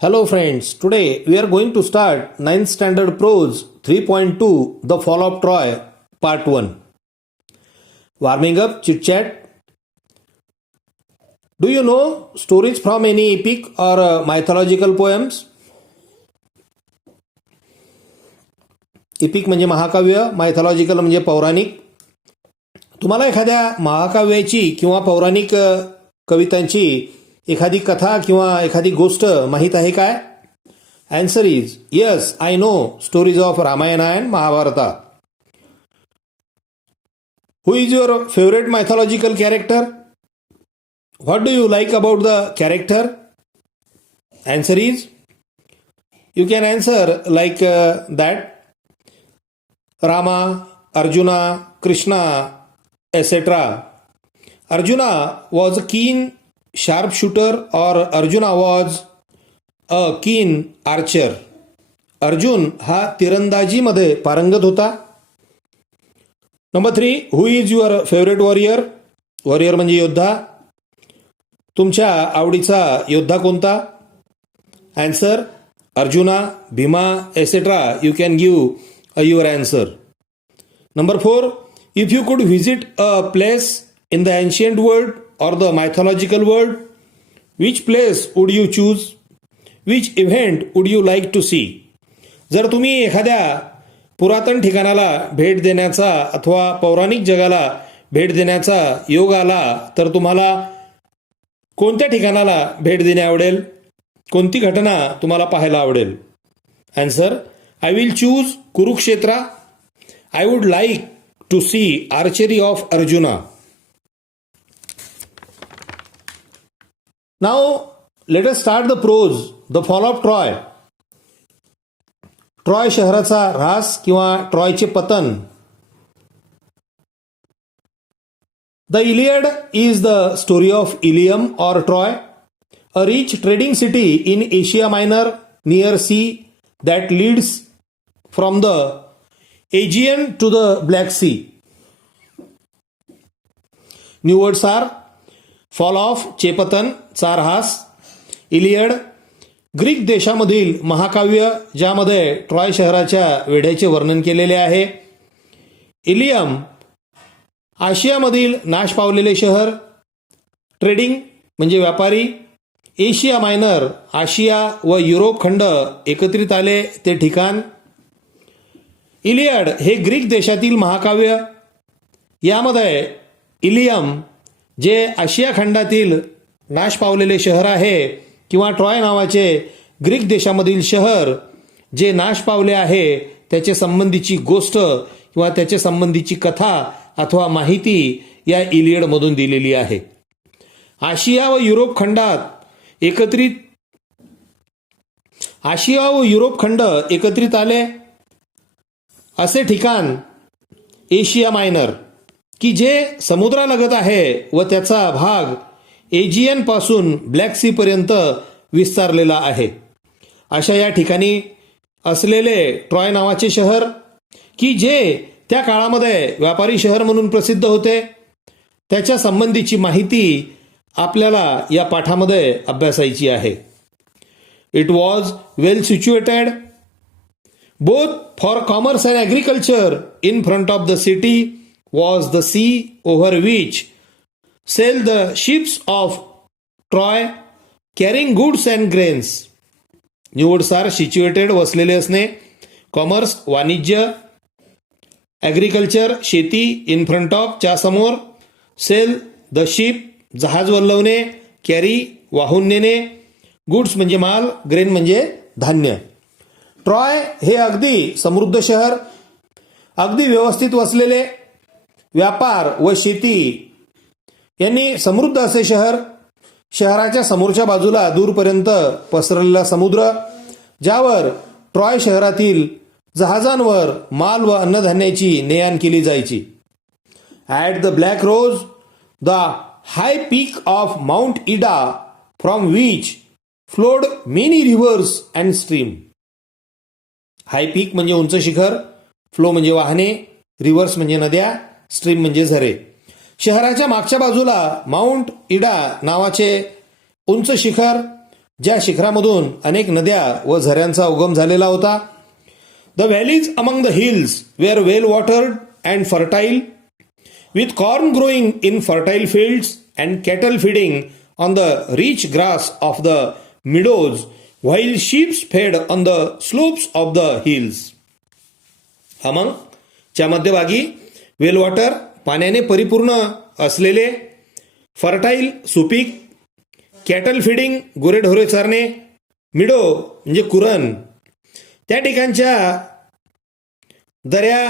Hello friends, today we are going to start 9th standard prose 3.2 The Fall of Troy part 1. Warming up, chit chat. Do you know stories from any epic or mythological poems? Epic म्हणजे महाकाव्य, mythological म्हणजे पौराणिक. तुम्हाला एखाद्या महाकाव्याची किंवा पौराणिक कवितांची एखादी कथा किंवा एखादी गोष्ट माहीत आहे काय? Answer is yes, I know stories of Ramayana and Mahabharata. Who is your favourite mythological character? What do you like about the character? Answer is you can answer like that Rama, Arjuna, Krishna, etc. Arjuna was a keen sharpshooter or Arjuna was a keen archer. Arjun हा तिरंदाजीमध्ये पारंगत होता. Number 3, who is your favourite warrior? Warrior म्हणजे योद्धा. तुमच्या आवडीचा योद्धा कोणता? Answer Arjuna, Bhima, etc. You can give your answer. Number 4, if you could visit a place in the ancient world or the mythological world, which place would you choose? Which event would you like to see? जर तुम्ही एखाद्या पुरातन ठिकाणाला भेट देण्याचा अथवा पौराणिक जगाला भेट देण्याचा योग आला तर तुम्हाला कोणत्या ठिकाणाला भेट देणे आवडेल? कोणती घटना तुम्हाला पाहायला आवडेल? Answer I will choose Kurukshetra. I would like to see archery of Arjuna. Now let us start the prose, the fall of Troy. Troy शहराचा ऱ्हास किंवा ट्रॉयचे पतन. The Iliad is the story of Ilium or Troy, a rich trading city in Asia Minor near sea that leads from the Aegean to the Black Sea. New words are fall of, चेपतन, चारहास, Iliad. Greek देशामधील महाकाव्य ज्यामध्ये Troy शहराच्या वेढ्याचे वर्णन केलेले आहे. Ilium आशियामधील नाश पावलेले शहर. ट्रेडिंग म्हणजे व्यापारी. एशिया मायनर आशिया व युरोप खंड एकत्रित आले ते ठिकाण. इलियड हे ग्रीक देशातील महाकाव्य. यामध्ये इलियम जे आशिया खंडातील नाश पावलेले शहर आहे किंवा ट्रॉय नावाचे ग्रीक देशामधील शहर जे नाश पावले आहे त्याचे संबंधीची गोष्ट किंवा त्याचे संबंधीची कथा अथवा माहिती या इलियडमधून दिलेली आहे. आशिया व युरोप खंड एकत्रित आले असे ठिकाण एशिया मायनर की जे समुद्रालगत आहे व त्याचा भाग एजियन पासून ब्लॅक सी पर्यंत विस्तारलेला आहे. अशा या ठिकाणी असलेले ट्रॉय नावाचे शहर की जे त्या काळामध्ये व्यापारी शहर म्हणून प्रसिद्ध होते त्याच्या संबंधीची माहिती आपल्याला या पाठामध्ये अभ्यासायची आहे. It was well situated both for commerce and agriculture. In front of the city was the sea over which sailed the ships of Troy carrying goods and grains. New words are situated, वसलेले असणे, commerce वाणिज्य, agriculture शेती, in front of च्या समोर, sale the ship जहाज वल्लवणे, carry वाहून नेणे, goods म्हणजे माल, ग्रेन म्हणजे धान्य. ट्रॉय हे अगदी समृद्ध शहर, अगदी व्यवस्थित वसलेले, व्यापार व शेती यांनी समृद्ध असे शहर. शहराच्या समोरच्या बाजूला दूरपर्यंत पसरलेला समुद्र ज्यावर ट्रॉय शहरातील जहाजांवर माल व अन्नधान्याची ने-आण केली जायची. At the black rose the high peak of mount Ida from which flowed many rivers and stream. High peak म्हणजे उंच शिखर, फ्लो म्हणजे वाहने, रिव्हर्स म्हणजे नद्या, स्ट्रीम म्हणजे झरे. शहराच्या मागच्या बाजूला माउंट इडा नावाचे उंच शिखर ज्या शिखरामधून अनेक नद्या व झऱ्यांचा उगम झालेला होता. The valleys among the hills were well watered and fertile, with corn growing in fertile fields and cattle feeding on the rich grass of the meadows, while sheep fed on the slopes of the hills. Among च्या मध्यभागी वेलवॉटर पाण्याने परिपूर्ण असलेले, fertile सुपीक, cattle feeding गुरेढोरे चरणे, मिडो म्हणजे कुरण, त्या ठिकाणच्या दऱ्या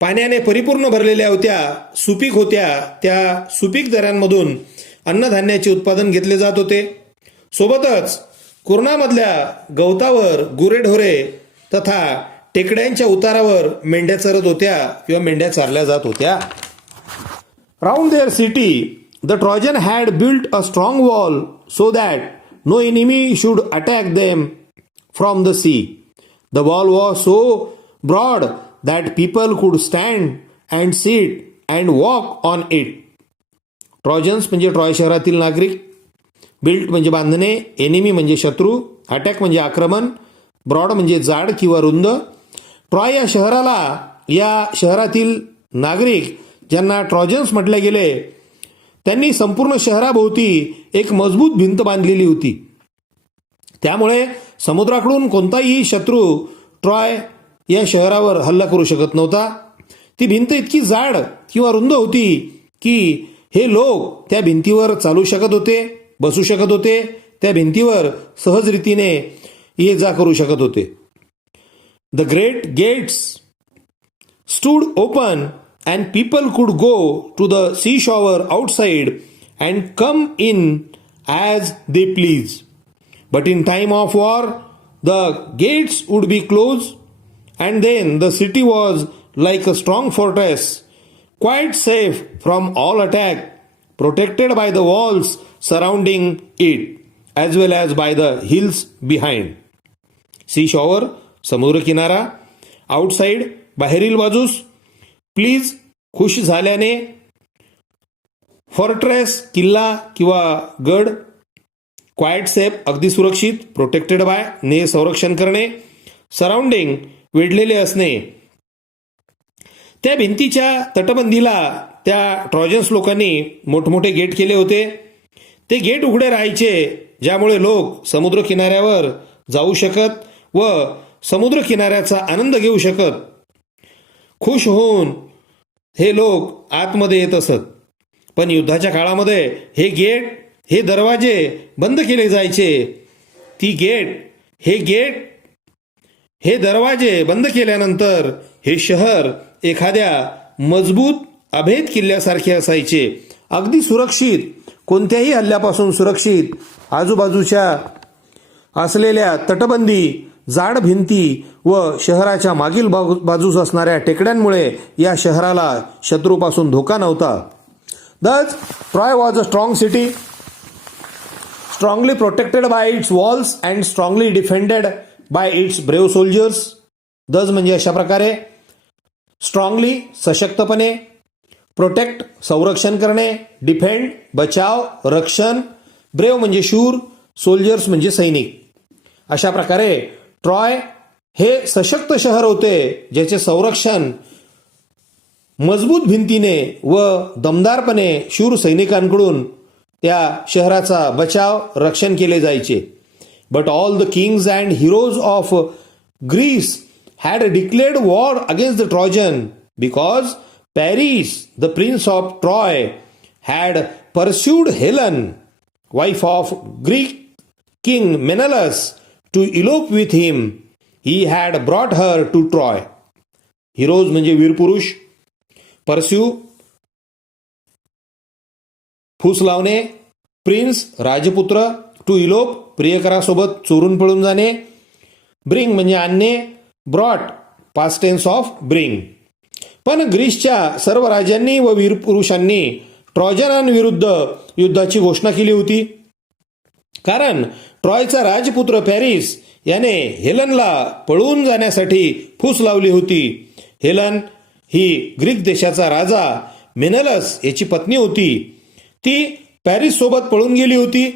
पाण्याने परिपूर्ण भरलेल्या होत्या, सुपीक होत्या. त्या सुपीक दऱ्यांमधून अन्नधान्याचे उत्पादन घेतले जात होते. सोबतच कुरणामधल्या गवतावर गुरेढोरे तथा टेकड्यांच्या उतारावर मेंढ्या चरत होत्या किंवा मेंढ्या चारल्या जात होत्या. Round their city the Trojan had built a strong wall so that no enemy should attack them from the sea. The wall was so broad that people could stand and sit and walk on it. Trojans म्हणजे Troy शहरातील नागरिक, built म्हणजे बांधणे, enemy म्हणजे शत्रू, attack म्हणजे आक्रमण, broad म्हणजे जाड किंवा रुंद. ट्रॉय या शहराला, या शहरातील नागरिक ज्यांना ट्रॉजन्स म्हटले गेले, त्यांनी संपूर्ण शहराभोवती एक मजबूत भिंत बांधलेली होती. त्यामुळे समुद्राकडून कोणताही शत्रू ट्रॉय या शहरावर हल्ला करू शकत नव्हता. ती भिंत इतकी जाड किंवा रुंद होती की हे लोक त्या भिंतीवर चालू शकत होते, बसू शकत होते, त्या भिंतीवर सहज रीतीने ये जा करू शकत होते. The great gates stood open and people could go to the sea shore outside and come in as they please. But in time of war the gates would be close. And then the city was like a strong fortress, quite safe from all attack, protected by the walls surrounding it, as well as by the hills behind. Seashore, समुद्र किनारा, outside, बाहेरील बाजूस, please, खुश झाल्याने, फॉर्ट्रेस, किल्ला किंवा गड, quite safe, अगदी सुरक्षित, प्रोटेक्टेड बाय, ने संरक्षण करणे, सराउंडिंग, वेढलेले असणे. त्या भिंतीच्या तटबंदीला त्या ट्रॉजन्स लोकांनी मोठमोठे गेट केले होते. ते गेट उघडे राहायचे, ज्यामुळे लोक समुद्र किनाऱ्यावर जाऊ शकत व समुद्र किनाऱ्याचा आनंद घेऊ शकत. खुश होऊन हे लोक आतमध्ये येत असत. पण युद्धाच्या काळामध्ये हे गेट, हे दरवाजे बंद केले जायचे. हे दरवाजे बंद केल्यानंतर हे शहर एखाद्या मजबूत अभेद किल्ल्यासारखे असायचे, अगदी सुरक्षित, कोणत्याही हल्ल्यापासून सुरक्षित. आजूबाजूच्या असलेल्या तटबंदी, जाड भिंती व शहराच्या मागील बाजूस असणाऱ्या टेकड्यांमुळे या शहराला शत्रूपासून धोका नव्हता. Thus, Troy was a strong city, strongly protected by its walls and strongly defended by its brave soldiers. Thus म्हणजे अशा प्रकारे, स्ट्रॉंगली सशक्तपणे, प्रोटेक्ट संरक्षण करणे, डिफेंड बचाव रक्षण, ब्रेव म्हणजे शूर, सोल्जर्स म्हणजे सैनिक. अशा प्रकारे ट्रॉय हे सशक्त शहर होते, ज्याचे संरक्षण मजबूत भिंतीने व दमदारपणे शूर सैनिकांकडून त्या शहराचा बचाव रक्षण केले जायचे. But all the kings and heroes of Greece had declared war against the Trojan because Paris, the prince of Troy, had pursued Helen, wife of Greek king Menelaus, to elope with him. He had brought her to Troy. Heroes म्हणजे वीरपुरुष, pursue फूस लावणे, prince राजपुत्र, to elope प्रियकरासोबत चोरून पळून जाणे, bring म्हणजे आणणे, brought past tense of bring. पण ग्रीसच्या सर्व राजांनी व वीरपुरुषांनी ट्रॉजनांविरुद्ध युद्धाची घोषणा केली होती. कारण ट्रॉयचा राजपुत्र पॅरिस याने हेलनला पळून जाण्यासाठी फूस लावली होती. हेलन ही ग्रीक देशाचा राजा मेनेलस याची पत्नी होती. ती पॅरिस सोबत पळून गेली होती.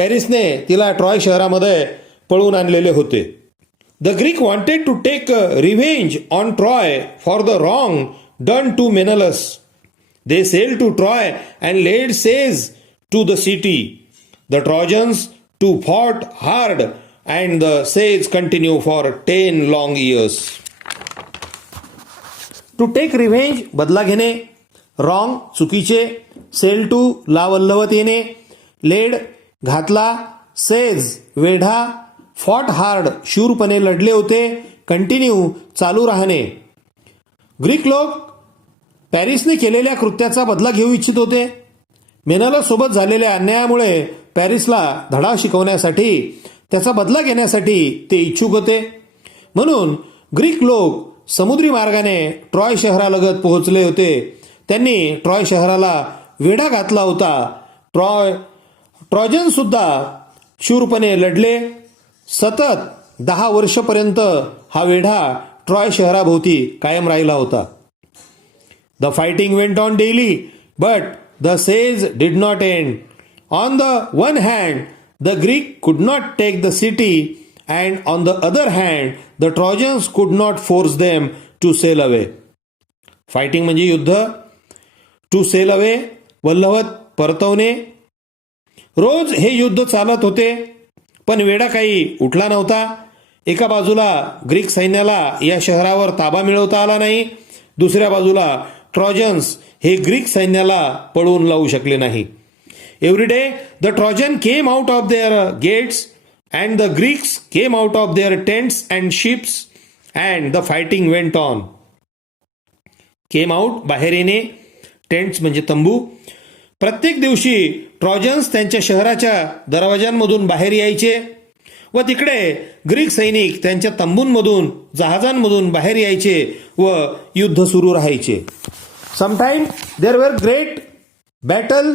पॅरिसने तिला ट्रॉय शहरामध्ये पळवून आणलेले होते. The Greek wanted to take revenge on Troy for the wrong done to Menelaus. They sail to Troy and laid siege to the city. The Trojans too fought hard and the siege continue for 10 long years. To take revenge बदला घेणे, wrong चुकीचे, sale to लावल्लवत येणे, laid घातला, says वेढा, fought hard शूरपणे लढले होते, continue चालू राहणे. ग्रीक लोक पॅरिसने केलेल्या कृत्याचा बदला घेऊ इच्छित होते. मेनलस सोबत झालेल्या अन्यायामुळे पॅरिसला धडा शिकवण्यासाठी, त्याचा बदला घेण्यासाठी ते इच्छुक होते. म्हणून ग्रीक लोक समुद्री मार्गाने ट्रॉय शहरालगत पोहोचले होते. त्यांनी ट्रॉय शहराला वेढा घातला होता. ट्रॉजन सुद्धा शूरपणे लढले. सतत 10 वर्षपर्यंत हा वेढा ट्रॉय शहराभोवती कायम राहिला होता. The fighting went on daily but the siege did not end. On the one hand the Greek could not take the city and on the other hand the Trojans could not force them to sail away. Fighting म्हणजे युद्ध, to sail away वल्लवत परतवणे. रोज हे युद्ध चालत होते, पण वेढा काही उठला नव्हता. एका बाजूला ग्रीक सैन्याला या शहरावर ताबा मिळवता आला नाही, दुसऱ्या बाजूला ट्रॉजन्स हे ग्रीक सैन्याला पळवून लावू शकले नाही. Every day the Trojan came out of their gates and the Greeks came out of their tents and ships and the fighting went on. Came out बाहेर येणे, टेंट्स म्हणजे तंबू. प्रत्येक दिवशी ट्रॉजन्स त्यांच्या शहराच्या दरवाजांमधून बाहेर यायचे व तिकडे ग्रीक सैनिक त्यांच्या तंबूंमधून, जहाजांमधून बाहेर यायचे व युद्ध सुरू राहायचे. Sometime there were great battle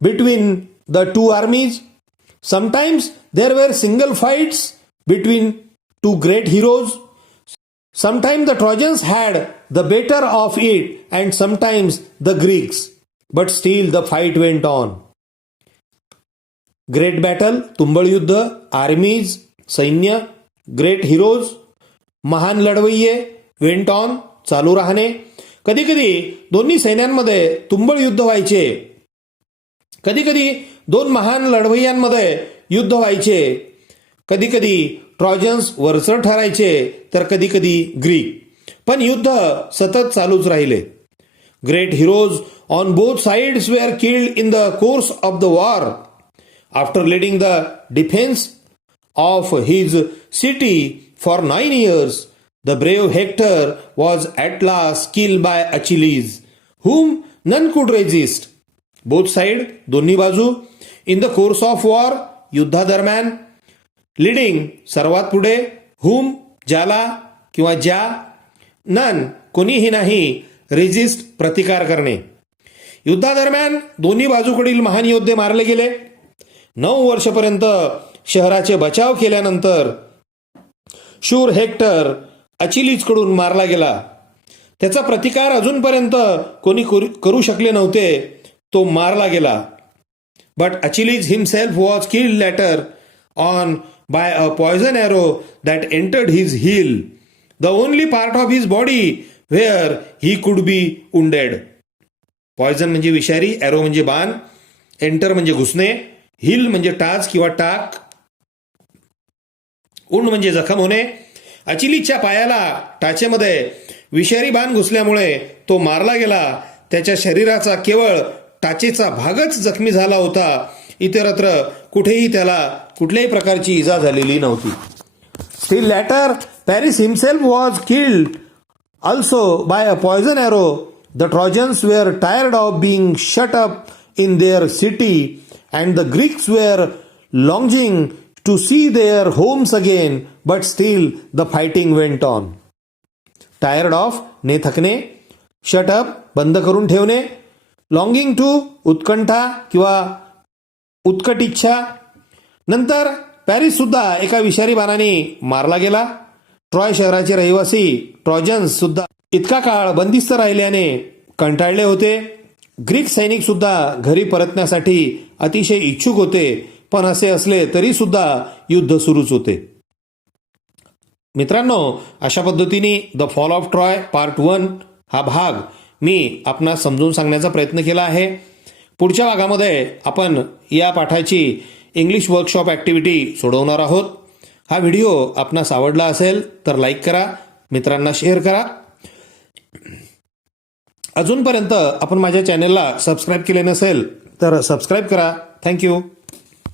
between the two armies. Sometimes there were single fights between two great heroes. Sometimes the Trojans had the better of it and sometimes the Greeks. But still the fight went on. Great battle, तुंबळ युद्ध, आर्मीज, सैन्य, great heroes, महान लढवय्ये, went on, चालू राहणे. कधी कधी दोन्ही सैन्यांमध्ये तुंबळ युद्ध व्हायचे. कधी कधी दोन महान लढवय्यांमध्ये युद्ध व्हायचे. कधी कधी ट्रॉजन्स वरचढ ठरायचे तर कधी कधी ग्रीक. पण युद्ध सतत चालूच राहिले. Great heroes on both sides were killed in the course of the war. After leading the defence of his city for 9 years, the brave Hector was at last killed by Achilles, whom none could resist. Both side दोन्ही बाजू. In the course of war युद्धादरम्यान. Leading सर्वात पुढे. हुम ज्याला किंवा ज्या. None कोणीही नाही. रेजिस्ट प्रतिकार करणे. युद्धादरम्यान दोन्ही बाजूकडील महान योद्धे मारले गेले. 9 वर्षपर्यंत शहराचे बचाव केल्यानंतर शूर हेक्टर अचिलीजकडून मारला गेला. त्याचा प्रतिकार अजूनपर्यंत कोणी करू शकले नव्हते. तो मारला गेला. But Achilles himself was killed later on by a poison arrow that entered his heel, the only part of his body where he could be wounded. Poison म्हणजे विषारी, एरो म्हणजे बाण, एंटर म्हणजे घुसणे, हिल म्हणजे टाच किंवा टाक, उंड म्हणजे जखम होणे. अचिलीच्या पायाला टाचेमध्ये विषारी बाण घुसल्यामुळे तो मारला गेला. त्याच्या शरीराचा केवळ टाचेचा भागच जखमी झाला होता. इतरत्र कुठेही त्याला कुठल्याही प्रकारची इजा झालेली नव्हती. Still later Paris himself was killed also by a poison arrow. The Trojans were tired of being shut up in their city and the Greeks were longing to see their homes again. But still the fighting went on. Tired of ने थकणे, shut up बंद करून ठेवणे, लॉंगिंग to उत्कंठा किंवा उत्कट इच्छा. नंतर पॅरिस सुद्धा एका विषारी बाणाने मारला गेला. ट्रॉय शहराचे रहिवासी ट्रॉजन्स सुद्धा इतका काळ बंदिस्त राहिल्याने कंटाळले होते. ग्रीक सैनिक सुद्धा घरी परतण्यासाठी अतिशय इच्छुक होते. पण असे असले तरी सुद्धा युद्ध सुरूच होते. मित्रांनो, अशा पद्धतीने the fall of Troy part 1 हा भाग मी आपणास समजून सांगण्याचा प्रयत्न केला आहे. पुढच्या भागामध्ये आपण या पाठाची इंग्लिश वर्कशॉप ॲक्टिव्हिटी सोडवणार आहोत. हा व्हिडिओ आपणास आवडला असेल तर लाईक करा, मित्रांना शेअर करा. अजूनपर्यंत आपण माझ्या चॅनेलला सबस्क्राईब केले नसेल तर सबस्क्राईब करा. थँक्यू.